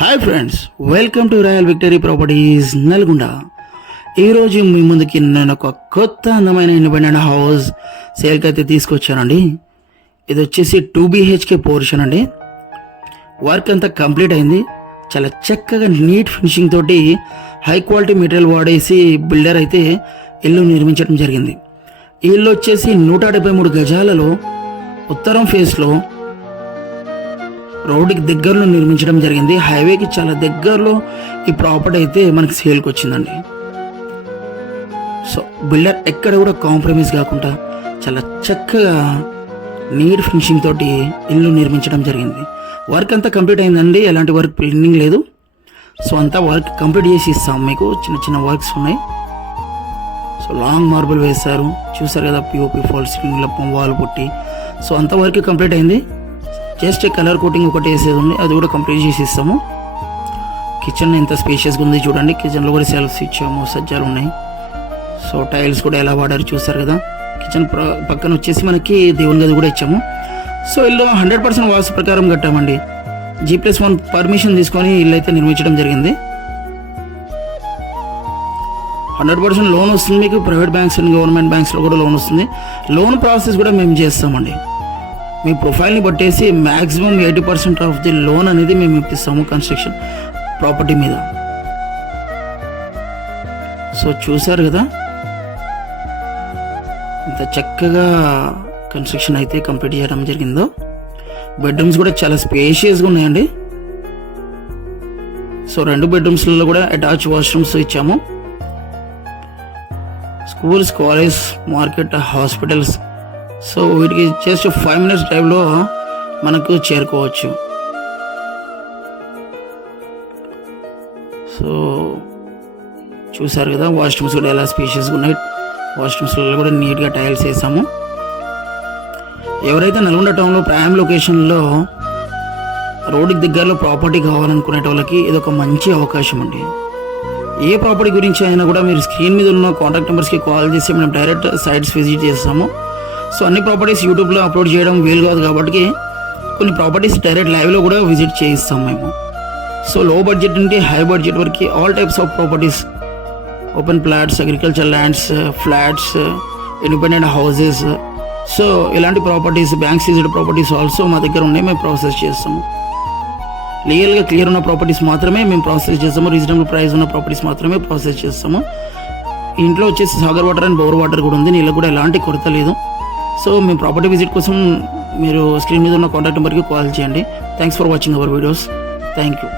Hi friends, welcome to royal victory properties Nalgonda. ఈరోజు మీ ముందుకి నేను ఒక కొత్త అందమైన ఇండిపెండెంట్ హౌస్ సేల్కి అయితే తీసుకొచ్చానండి. ఇది వచ్చేసి 2 BHK పోర్షన్ అండి. వర్క్ అంతా కంప్లీట్ అయింది. చాలా చక్కగా నీట్ ఫినిషింగ్ తోటి హై క్వాలిటీ మెటీరియల్ వాడేసి బిల్డర్ అయితే ఇల్లు నిర్మించడం జరిగింది. ఈ ఇల్లు వచ్చేసి 173 గజాలలో ఉత్తరం ఫేస్లో రోడ్డుకి దగ్గరలో నిర్మించడం జరిగింది. హైవేకి చాలా దగ్గరలో ఈ ప్రాపర్టీ అయితే మనకి సేల్కి వచ్చిందండి. సో బిల్డర్ ఎక్కడ కూడా కాంప్రమైజ్ కాకుండా చాలా చక్కగా నీట్ ఫినిషింగ్ తోటి ఇల్లు నిర్మించడం జరిగింది. వర్క్ అంతా కంప్లీట్ అయిందండి. ఎలాంటి వర్క్ పెండింగ్ లేదు. సో అంతా వర్క్ కంప్లీట్ చేసి ఇస్తాం. మీకు చిన్న చిన్న వర్క్స్ ఉన్నాయి. సో లాంగ్ మార్బుల్ వేశారు, చూసారు కదా, POP false ceiling wall putty. So అంత వర్క్ కంప్లీట్ అయింది. జస్ట్ కలర్ కోటింగ్ ఒకటి వేసేది ఉంది, అది కూడా కంప్లీట్ చేసి ఇస్తాము. కిచెన్ ఎంత స్పేషియస్గా ఉంది చూడండి. కిచెన్లో కూడా సెల్ఫ్స్ ఇచ్చాము, సజ్జాలు ఉన్నాయి. సో టైల్స్ కూడా ఎలా వాడారు చూసారు కదా. కిచెన్ పక్కన వచ్చేసి మనకి దేవుని గది కూడా ఇచ్చాము. సో ఇల్లు 100% వాస్తు ప్రకారం కట్టామండి. G+1 పర్మిషన్ తీసుకొని ఇల్లు అయితే నిర్మించడం జరిగింది. 100% లోన్ వస్తుంది మీకు. ప్రైవేట్ బ్యాంక్స్ అండ్ గవర్నమెంట్ బ్యాంక్స్లో కూడా లోన్ వస్తుంది. లోన్ ప్రాసెస్ కూడా మేము చేస్తామండి. మీ ప్రొఫైల్ని బట్టేసి మ్యాక్సిమం 80% ఆఫ్ ది లోన్ అనేది మేము ఇప్పిస్తాము కన్స్ట్రక్షన్ ప్రాపర్టీ మీద. సో చూసారు కదా, ఇంత చక్కగా కన్స్ట్రక్షన్ అయితే కంప్లీట్ చేయడం జరిగిందో. బెడ్రూమ్స్ కూడా చాలా స్పేషియస్గా ఉన్నాయండి. సో 2 బెడ్రూమ్స్లలో కూడా అటాచ్ వాష్రూమ్స్ ఇచ్చాము. Schools, college, market, hospitals, so వీటికి జస్ట్ 5 minutes డ్రైవ్లో మనకు చేరుకోవచ్చు. సో చూసారు కదా, వాష్రూమ్స్ కూడా ఎలా స్పేషియస్గా ఉన్నాయి. వాష్రూమ్స్లో కూడా నీట్గా టైల్స్ వేసాము. ఎవరైతే నల్గొండ టౌన్లో ప్రైమ్ లొకేషన్లో రోడ్డుకి దగ్గరలో ప్రాపర్టీ కావాలనుకునే వాళ్ళకి ఇది ఒక మంచి అవకాశం అండి. ఏ ప్రాపర్టీ గురించి అయినా కూడా మీరు స్క్రీన్ మీద ఉన్న కాంటాక్ట్ నెంబర్స్కి కాల్ చేసి మనం డైరెక్ట్ సైట్స్ విజిట్ చేస్తాము. సో అన్ని ప్రాపర్టీస్ యూట్యూబ్లో అప్లోడ్ చేయడం వీలు కాదు కాబట్టి కొన్ని ప్రాపర్టీస్ డైరెక్ట్ లైవ్లో కూడా విజిట్ చేయిస్తాం మేము. సో లో బడ్జెట్ నుండి హై బడ్జెట్ వరకు all types of properties, open plots, agriculture lands, flats, independent houses, so ఇలాంటి properties, bank seized properties also మా దగ్గర ఉన్నాయి. మేము ప్రాసెస్ చేస్తాము. లీగల్గా క్లియర్ ఉన్న ప్రాపర్టీస్ మాత్రమే మేము ప్రాసెస్ చేస్తాము. రీజనబుల్ ప్రైస్ ఉన్న ప్రాపర్టీస్ మాత్రమే ప్రాసెస్ చేస్తాము. ఇంట్లో వచ్చేసి Sagar water and bore water కూడా ఉంది. నీళ్ళకు కూడా ఎలాంటి కొరత లేదు. సో మీ ప్రాపర్టీ విజిట్ కోసం మీరు స్క్రీన్ మీద ఉన్న కాంటాక్ట్ నెంబర్కి కాల్ చేయండి. Thanks for watching our videos. Thank you.